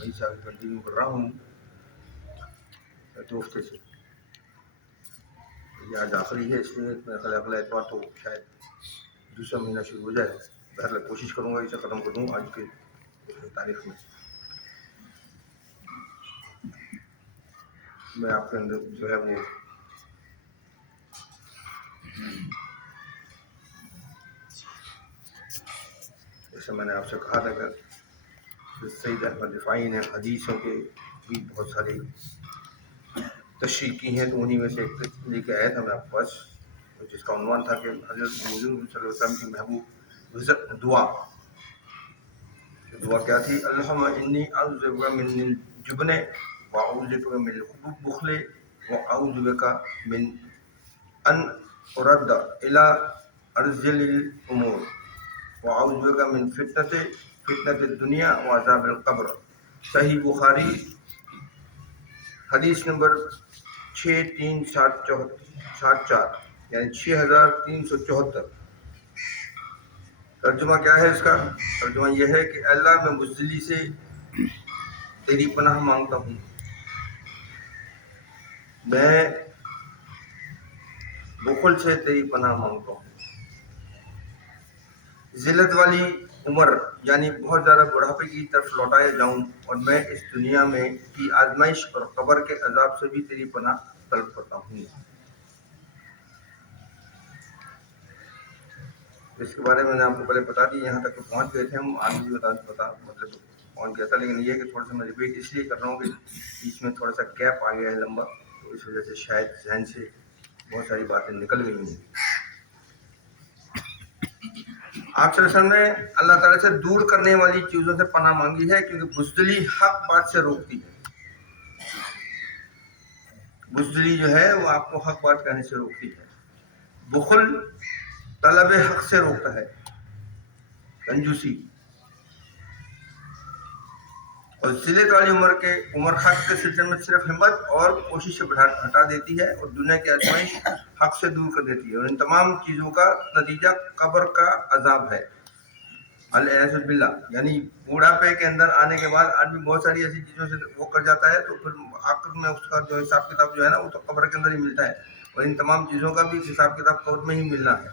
وہی سے آگے کنٹینیو کر رہا ہوں تو ہفتے سے. یہ آج آخری ہے، اس لیے میرا خیال اگلا اتوار تو شاید دوسرا مہینہ شروع ہو جائے. بہرحال کوشش کروں گا اسے ختم کر دوں آج کے تاریخ میں. میں آپ کے اندر جو ہے وہ جیسے میں نے آپ سے کہا تھا کہ سید احمد رفاعی نے حدیثوں کے بھی بہت ساری تشریح کی ہیں، تو انہی میں سے ایک لے کے آیا تھا میں آپ کے پاس، جس کا عنوان تھا کہ حضرت حضور صلی اللہ علیہ وسلم کی محبوب دعا کیا تھی؟ اللہم انی اعوذ بک من الجبن واعوذ بک من البخل واعوذ بک من ان ارد الی ارذل الامور واعوذ بک من فتنۃ الدنیا وعذاب القبر. صحیح بخاری حدیث نمبر 6374 یعنی 6374. ترجمہ کیا ہے اس کا؟ ترجمہ یہ ہے کہ اللہ میں بزدلی سے تیری پناہ مانگتا ہوں، میں بخل سے تیری پناہ مانگتا ہوں، ذلت والی عمر یعنی بہت زیادہ بڑھاپے کی طرف لوٹایا جاؤں، اور میں اس دنیا میں کی آزمائش اور قبر کے عذاب سے بھی تیری پناہ طلب کرتا ہوں. اس کے بارے میں نے آپ کو پہلے بتا دی، یہاں تک تو پہنچ گئے تھے ہم، آگے بھی بتا مطلب پہنچ گیا تھا، لیکن یہ کہ تھوڑا سا میں ریپیٹ اس لیے کر رہا ہوں کہ بیچ میں تھوڑا سا گیپ آ گیا ہے لمبا، تو اس وجہ سے شاید ذہن سے بہت ساری باتیں نکل گئی ہیں. آپ صلی اللہ علیہ وسلم نے اللہ تعالیٰ سے دور کرنے والی چیزوں سے پناہ مانگی ہے، کیونکہ بزدلی حق بات سے روکتی ہے. بزدلی جو ہے وہ آپ کو حق بات کہنے سے روکتی ہے. بخل طلب حق سے روکتا ہے، کنجوسی. اور ذلت والی عمر حق کے سلسلے میں صرف ہمت اور کوشش سے ہٹا دیتی ہے، اور دنیا کی آزمائش حق سے دور کر دیتی ہے، اور ان تمام چیزوں کا نتیجہ قبر کا عذاب ہے، العیاذ باللہ. یعنی بوڑھاپے کے اندر آنے کے بعد آدمی بہت ساری ایسی چیزوں سے وہ کر جاتا ہے، تو پھر آخر میں اس کا جو حساب کتاب جو ہے نا وہ تو قبر کے اندر ہی ملتا ہے، اور ان تمام چیزوں کا بھی حساب کتاب قبر میں ہی ملنا ہے.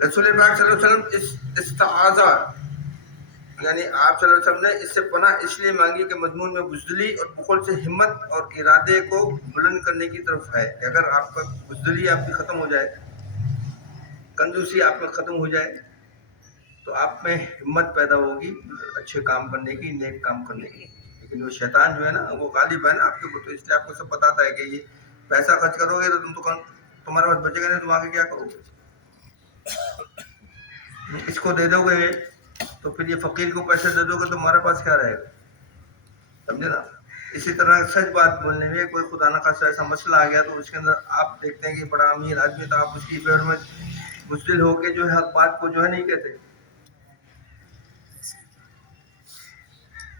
رسول پاک صلی اللہ علیہ وسلم استعاذہ یعنی آپ صلی اللہ علیہ وسلم نے اس سے پناہ اس لیے مانگی کہ مضمون میں بزدلی اور بخل سے ہمت اور ارادے کو بلند کرنے کی طرف ہے، کہ اگر آپ کا بزدلی آپ کی ختم ہو جائے، کنجوسی آپ میں ختم ہو جائے، تو آپ میں ہمت پیدا ہوگی اچھے کام کرنے کی، نیک کام کرنے کی. لیکن وہ شیطان جو ہے نا وہ غالب ہے نا آپ کے اوپر، تو اس لیے آپ کو سب بتاتا ہے کہ یہ پیسہ خرچ کرو گے تو تمہارے پاس بچے گا نہیں، تم آگے کیا کرو گے؟ اس کو دے دو گے تو پھر یہ فقیر کو پیسے دے دو گے تو تمہارے پاس کیا رہے گا؟ سمجھے نا؟ اسی طرح سچ بات بولنے میں کوئی خدا نہ خاصا ایسا مسئلہ آ گیا تو اس کے اندر آپ دیکھتے ہیں کہ بڑا امیر آدمی تو آپ اس کی فیور میں بزدل ہو کے جو ہے حق بات کو جو ہے نہیں کہتے.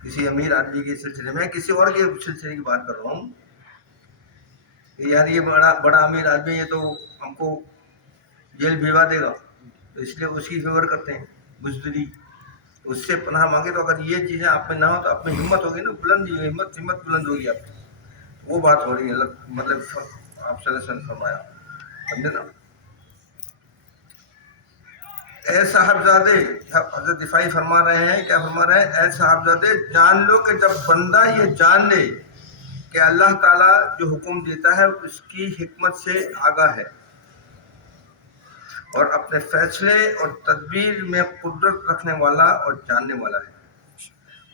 کسی امیر آدمی کے سلسلے میں کسی اور کے سلسلے کی بات کر رہا ہوں کہ یار یہ بڑا امیر آدمی ہے تو ہم کو جیل بھیجوا دے گا، تو اس لیے اس کی فیور کرتے ہیں، بزدلی. اس سے پناہ مانگے. تو اگر یہ چیزیں آپ میں نہ ہو تو آپ میں ہمت ہوگی نا، بلند ہمت بلند ہوگی آپ کی. وہ بات ہو رہی ہے، مطلب آپ صلی اللہ علیہ وسلم فرمایا، سمجھے نا؟ اے صاحبزادے، حضرت دفاعی فرما رہے ہیں، کیا فرما رہے ہیں؟ اے صاحبزادے جان لو کہ جب بندہ یہ جان لے کہ اللہ تعالیٰ جو حکم دیتا ہے اس کی حکمت سے آگاہ ہے، اور اپنے فیصلے اور تدبیر میں قدرت رکھنے والا اور جاننے والا ہے،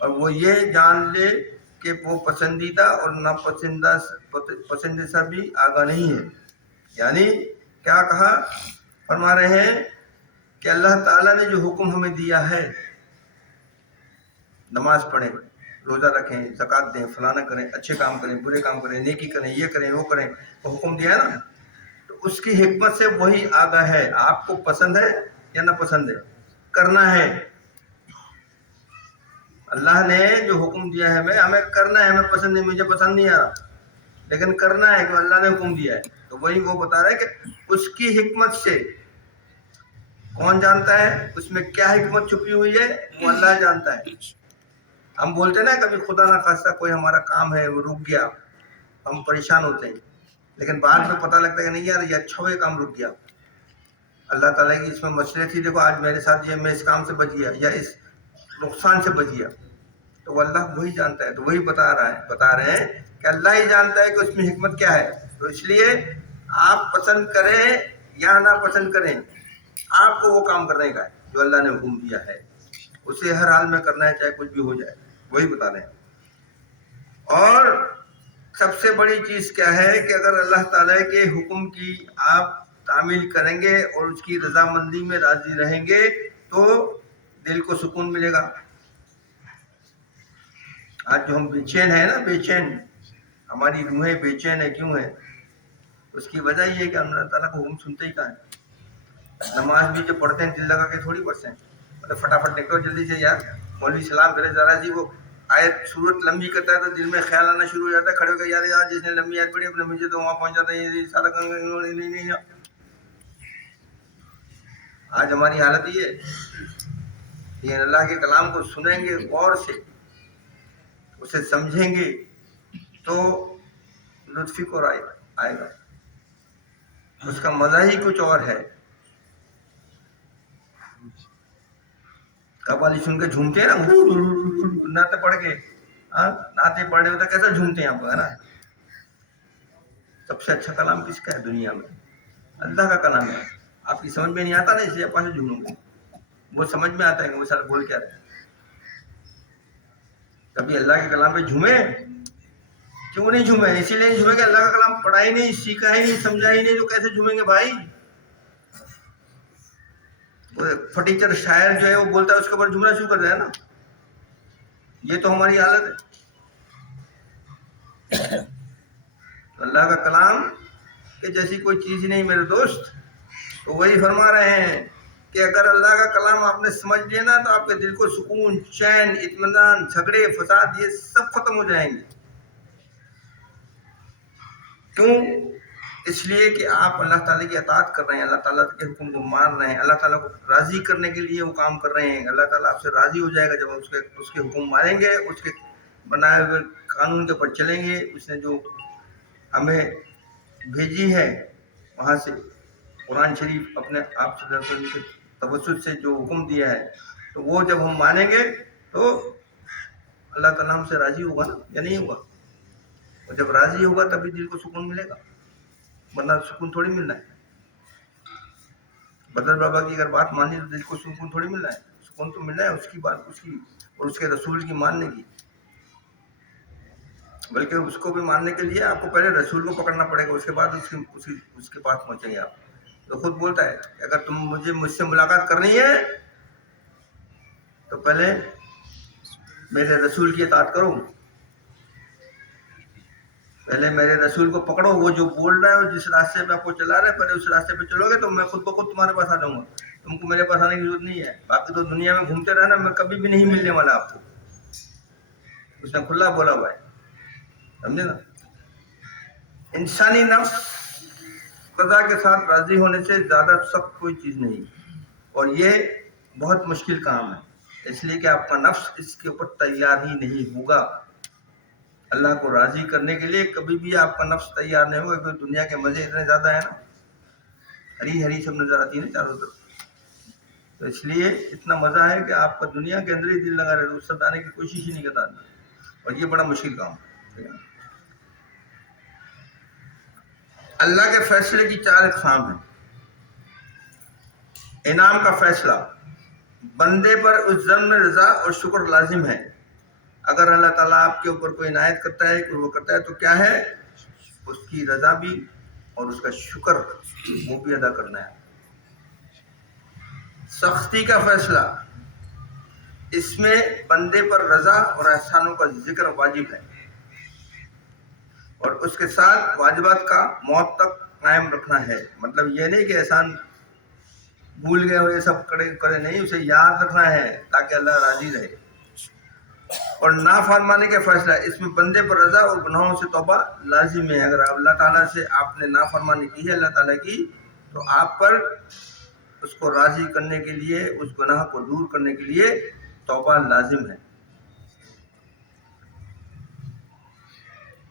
اور وہ یہ جان لے کہ وہ پسندیدہ اور ناپسندیدہ سے بھی آگاہ نہیں ہے. یعنی کیا کہا؟ فرما رہے ہیں کہ اللہ تعالیٰ نے جو حکم ہمیں دیا ہے، نماز پڑھیں، روزہ رکھیں، زکوٰۃ دیں، فلانا کریں، اچھے کام کریں، برے کام کریں، نیکی کریں، یہ کریں وہ کریں، وہ حکم دیا ہے نا، تو اس کی حکمت سے وہی آگاہ ہے. آپ کو پسند ہے یا نہ پسند ہے، کرنا ہے. اللہ نے جو حکم دیا ہے ہمیں کرنا ہے، ہمیں پسند نہیں، مجھے پسند نہیں آ رہا، لیکن کرنا ہے کہ اللہ نے حکم دیا ہے. تو وہی وہ بتا رہا ہے کہ اس کی حکمت سے، کون جانتا ہے اس میں کیا حکمت چھپی ہوئی ہے؟ وہ اللہ جانتا ہے. ہم بولتے ہیں نا کبھی خدا نہ خواستہ کوئی ہمارا کام ہے وہ رک گیا، ہم پریشان ہوتے ہیں، لیکن بعد میں پتہ لگتا ہے کہ نہیں یار یہ اچھا ہوا یہ کام رک گیا، اللہ تعالیٰ کی اس میں مصلحت تھی، دیکھو آج میرے ساتھ یہ میں اس کام سے بچ گیا یا اس نقصان سے بچ گیا، تو وہ اللہ وہی جانتا ہے، تو وہی بتا رہے ہیں کہ اللہ ہی جانتا ہے کہ اس میں حکمت کیا ہے. تو اس لیے آپ پسند کریں یا نہ پسند کریں، آپ کو وہ کام کرنے کا ہے جو اللہ نے حکم دیا ہے، اسے ہر حال میں کرنا ہے چاہے کچھ بھی ہو جائے، وہی بتا رہے ہیں. اور سب سے بڑی چیز کیا ہے کہ اگر اللہ تعالیٰ کے حکم کی آپ تعمیل کریں گے اور اس کی رضامندی میں راضی رہیں گے تو دل کو سکون ملے گا. آج جو ہم بے چین ہیں نا، بے چین ہماری روحیں بے چین ہے، کیوں ہے؟ اس کی وجہ یہ ہے کہ اللہ تعالیٰ کو حکم سنتے ہی کہاں ہے. نماز بھی جو پڑھتے ہیں دل لگا کے تھوڑی پڑھتے ہیں، مطلب فٹافٹ نکلو جلدی سے یار مولوی سلام کرے ذرا جی، وہ آیت صورت لمبی کرتا ہے تو دل میں خیال آنا شروع ہو جاتا ہے، کھڑے ہو کے یار جس نے لمبی آیت پڑھی اپنے مجھے تو وہاں پہنچ جاتا ہے، یہ سارا. آج ہماری حالت یہ ہے کہ اللہ کے کلام کو سنیں گے غور سے، اسے سمجھیں گے تو لطف کو آئے گا، اس کا مزہ ہی کچھ اور ہے. قوالی سن کے جھومتے ہیں نا، نعتیں پڑھ کے، نعتیں پڑھ رہے ہوتے کیسا جھومتے ہیں آپ، ہے نا. سب سے اچھا کلام کس کا ہے دنیا میں؟ اللہ کا کلام ہے. آپ کی سمجھ میں نہیں آتا نا، اس لیے آپ سے جھوموں گے. وہ سمجھ میں آتا ہے کہ وہ سارا بول کیا رہے ہیں. کبھی اللہ کے کلام پہ جھومے؟ کیوں نہیں جھومے؟ اسی لیے نہیں جھومے کہ اللہ کا کلام پڑھا ہی نہیں، سیکھا ہی نہیں، سمجھا ہی نہیں، تو کیسے جھومیں گے بھائی؟ فٹیچر شاعر جو ہے وہ بولتا ہے اس کے اوپر جھومنا شروع کر دیا نا. یہ تو ہماری حالت ہے. اللہ کا کلام کہ جیسی کوئی چیز نہیں میرے دوست. تو وہی فرما رہے ہیں کہ اگر اللہ کا کلام آپ نے سمجھ لیا نا تو آپ کے دل کو سکون، چین، اطمینان، جھگڑے، فساد یہ سب ختم ہو جائیں گے. کیوں؟ اس لیے کہ آپ اللہ تعالیٰ کی اطاعت کر رہے ہیں، اللہ تعالیٰ کے حکم کو مان رہے ہیں، اللہ تعالیٰ کو راضی کرنے کے لیے وہ کام کر رہے ہیں. اللہ تعالیٰ آپ سے راضی ہو جائے گا جب اس کے حکم مانیں گے، اس کے بنائے ہوئے قانون کے اوپر چلیں گے. اس نے جو ہمیں بھیجی ہے وہاں سے قرآن شریف اپنے آپ کے توسط سے جو حکم دیا ہے، تو وہ جب ہم مانیں گے تو اللہ تعالیٰ ہم سے راضی ہوگا نا، یا نہیں ہوگا؟ اور جب راضی ہوگا تبھی دل کو سکون ملے گا، ورنہ سکون تھوڑی ملنا ہے. بدر بابا کی اگر بات مانی تو دل کو سکون تھوڑی ملنا ہے. سکون تو ملنا ہے اس کی بات، اس کی اور اس کے رسول کی ماننے کی. بلکہ اس کو بھی ماننے کے لیے آپ کو پہلے رسول کو پکڑنا پڑے گا، اس کے بعد اس کے پاس پہنچیں گے آپ. تو خود بولتا ہے کہ اگر تم مجھ سے ملاقات کرنی ہے تو پہلے میرے رسول کی اطاعت کرو، پہلے میرے رسول کو پکڑو. وہ جو بول رہا ہے جس راستے پہ آپ کو چلا رہا ہے، پہلے اس راستے پہ چلو گے تو میں خود بخود تمہارے پاس آ جاؤں گا. تم کو میرے پاس آنے کی ضرورت نہیں ہے. باقی تو دنیا میں گھومتے رہنا، میں کبھی بھی نہیں ملنے والا آپ کو. اس نے کھلا بولا ہوا ہے، سمجھے نا. انسانی نفس قضا کے ساتھ راضی ہونے سے زیادہ سخت کوئی چیز نہیں، اور یہ بہت مشکل کام ہے، اس لیے کہ آپ کا نفس اس کے اوپر تیار ہی نہیں ہوگا. اللہ کو راضی کرنے کے لیے کبھی بھی آپ کا نفس تیار نہیں ہوگا، کیونکہ دنیا کے مزے اتنے زیادہ ہیں نا، ہری ہری سب نظر آتی ہے نا چاروں طرف. تو اس لیے اتنا مزہ ہے کہ آپ کا دنیا کے اندر ہی دل لگا رہے، اس سے آنے کی کوشش ہی نہیں کرتا، اور یہ بڑا مشکل کام ہے. اللہ کے فیصلے کی 4 اقسام ہیں. انعام کا فیصلہ، بندے پر اس ذم میں رضا اور شکر لازم ہے. اگر اللہ تعالیٰ آپ کے اوپر کوئی عنایت کرتا ہے، کوئی وہ کرتا ہے تو کیا ہے؟ اس کی رضا بھی اور اس کا شکر وہ بھی ادا کرنا ہے. سختی کا فیصلہ، اس میں بندے پر رضا اور احسانوں کا ذکر واجب ہے، اور اس کے ساتھ واجبات کا موت تک قائم رکھنا ہے. مطلب یہ نہیں کہ احسان بھول گئے ہو یہ سب کرے نہیں، اسے یاد رکھنا ہے تاکہ اللہ راضی رہے. اور نافرمانی کا فیصلہ، اس میں بندے پر رضا اور گناہوں سے توبہ لازم ہے. اگر اللہ تعالیٰ سے آپ نے نافرمانی کی ہے اللہ تعالیٰ کی، تو آپ پر اس کو راضی کرنے کے لیے، اس گناہ کو دور کرنے کے لیے توبہ لازم ہے.